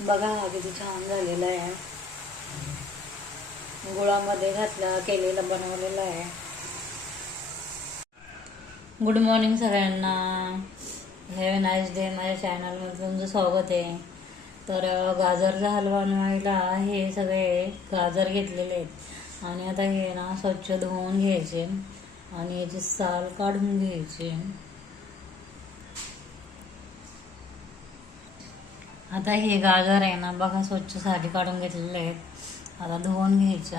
बघा हा किती छान झालेला आहे. गुळामध्ये घातला केलेला बनवलेला आहे. गुड मॉर्निंग सगळ्यांना. Have nice day. माझ्या चॅनलमध्ये तुमचं स्वागत आहे. तर गाजरचा हलवा बनवायला हे सगळे गाजर घेतलेले आहेत आणि आता हे ना स्वच्छ धुवून घ्यायचे आणि याची साल काढून घ्यायची. आता हे गाजर आहे ना बघा स्वच्छ साली काढून घेतलेले आहेत. आता धुवून घ्यायचे.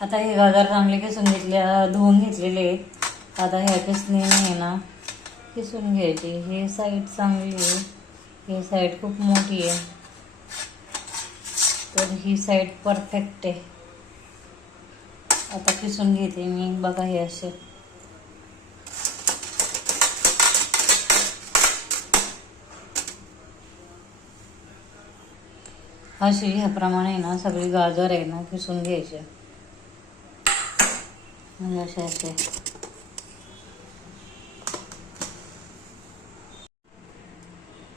आता हे गाजर चांगले किसून धुवून घेतलेले आहेत. आता ह्या किसणीने आहे ना किसून घ्यायचे. हे साईड चांगली आहे, ही साईड खूप मोठी आहे, तर ही साईड परफेक्ट आहे. आता किसून घेते मी. बघा हे असे ह्याप्रमाणे ना सगळी गाजर आहे ना किसून घ्यायचे. म्हणजे असे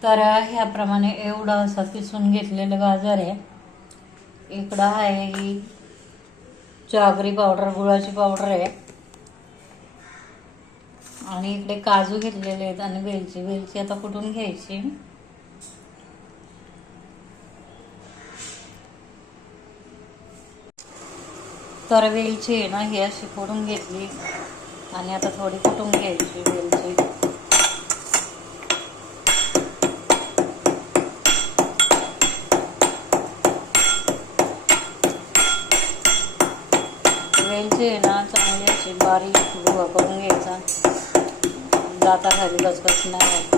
तर ह्याप्रमाणे एवढं असं किसून घेतलेलं गाजर आहे. इकडं आहे ही जागरी पावडर, गुळाची पावडर आहे आणि इकडे काजू घेतलेले आहेत आणि वेलची आता कुटून घ्यायची. तर वेलची आहे ना ही अशी फोडून घेतली आणि आता थोडी कुटून घ्यायची वेलची. वेलची आहे ना चांगली अशी बारीक गुळा करून घ्यायचा. दाताखाली गचगच नाही होत.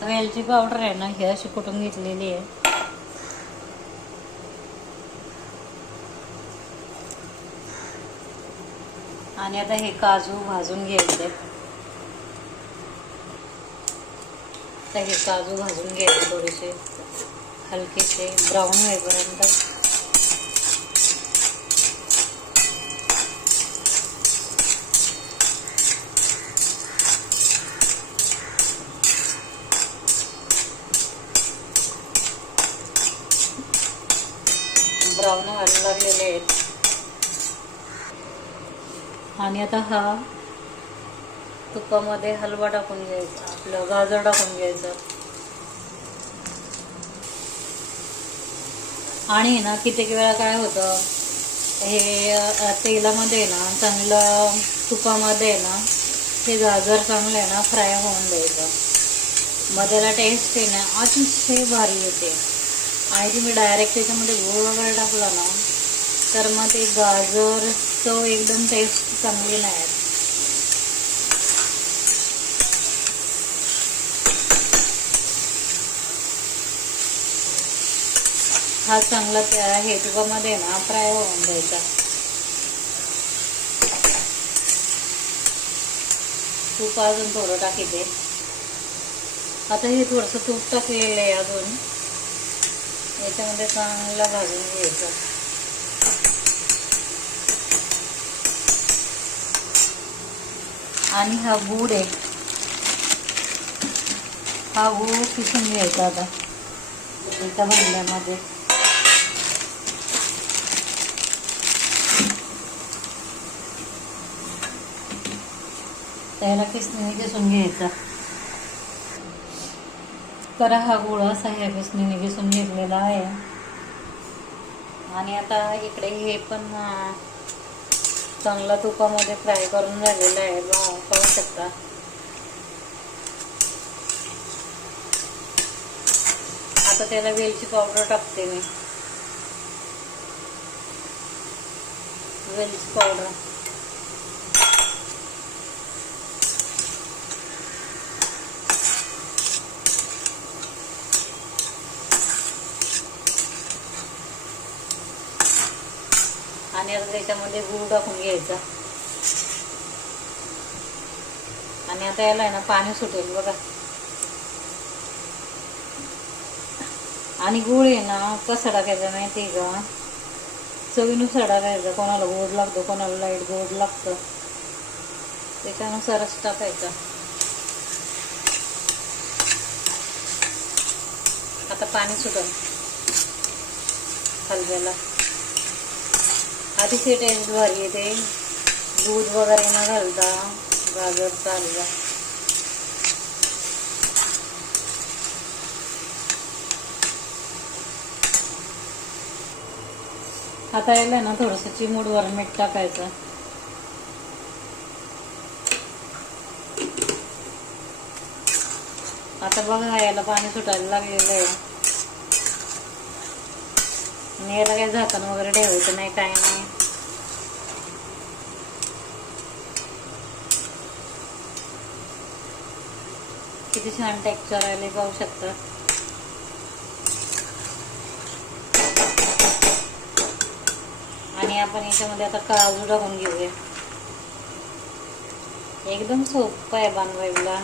वेलची पावडर आहे ना ही अशी कुटून घेतलेली आहे. आणि आता हे काजू भाजून घ्यायचे. तर हे काजू भाजून घ्यायचे थोडेसे हलकेसे ब्राऊन होईपर्यंत. ब्राऊन व्हायला लागलेले आहेत. आणि आता हा तुपामध्ये हलवा टाकून घ्यायचा, आपलं गाजर टाकून घ्यायचं. आणि ना कित्येक वेळा काय होतं, हे तेलामध्ये ना चांगलं तुपामध्ये ना हे गाजर चांगलं आहे ना फ्राय होऊन द्यायचं. मग त्याला टेस्ट आहे ना अतिशय भारी येते. आणि तुम्ही डायरेक्ट त्याच्यामध्ये गूळ वगैरे टाकला ना तर मग ते गाजर चव एकदम टेस्ट चांगली नाही. हा चांगला हे तुपामध्ये ना फ्राय होऊन द्यायचा. तूप अजून थोडं टाकीते. आता हे थोडंसं तूप टाकलेलं आहे अजून, याच्यामध्ये चांगला भाजून घ्यायचं. आणि हा गूळ आहे, हा गूळ किसून घ्यायचा आता एका भांड्यामध्ये. त्याला किसणीने किसून घ्यायचा. तर हा गूळ असा ह्या किसणीने किसून घेतलेला आहे. आणि आता इकडे हे पण चांगला तुपामध्ये फ्राय करून झालेलं आहे. पाहू शकता. आता त्याला वेलची पावडर टाकते मी. वेलची पावडर आणि आता त्याच्यामध्ये गूळ टाकून घ्यायचा. आणि आता याला आहे ना पाणी सुटेल बघा. आणि गूळ आहे ना कसं टाकायचं माहिती आहे का, चवीनुसार टाकायचं. कोणाला गोड लागतो, कोणाला लाईट गोड लागतं, त्याच्यानुसारच टाकायचं. आता पाणी सुटल हलव्याला. अतिशय टेस्ट भारी येते दूध वगैरे न घालता गाजरचा हलवा. आता याला ना थोडंसं चिमूटभर मीठ टाकायचं. आता बघा याला पाणी सुटायला लागलेलं आहे. आणि याला काही झाकण वगैरे ठेवायचं नाही, काय नाही. किती छान टेक्स्चर आले पाहू शकता. आणि आपण याच्यामध्ये आता काजू टाकून घेऊया. एकदम सोपं आहे बनवायला.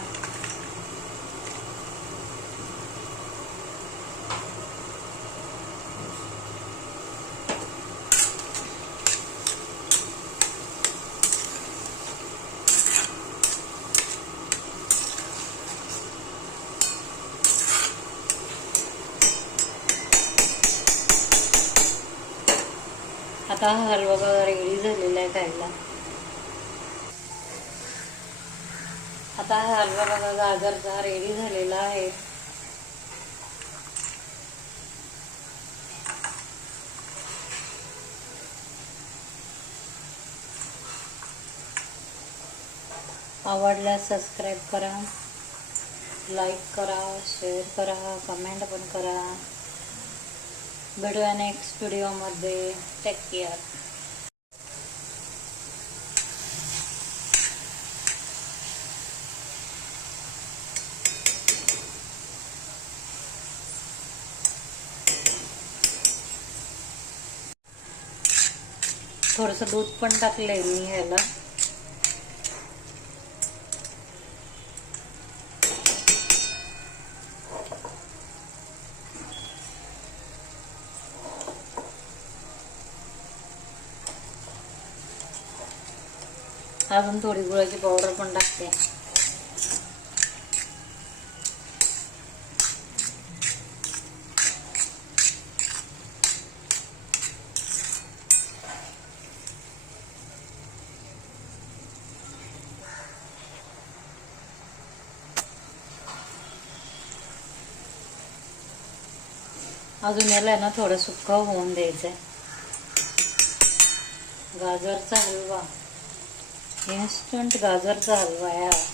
आता हा हलवा बघा रेडी झालेला आहे खायला. आता हा हलवा बघा गाजरचा रेडी झालेला आहे. आवडल्यास सबस्क्राईब करा, लाईक करा, शेअर करा, कमेंट पण करा. भेटूया नेक्स्ट व्हिडिओमध्ये. Take care. थोडंसं दूध पण टाकलंय मी ह्याला. अजून थोडी गुळाची पावडर पण टाकते. अजून याला ना थोडं सुक्कं होऊन द्यायचंय. गाजरचा हलवा, इन्स्टंट गाजरचा हलवा आहे हा.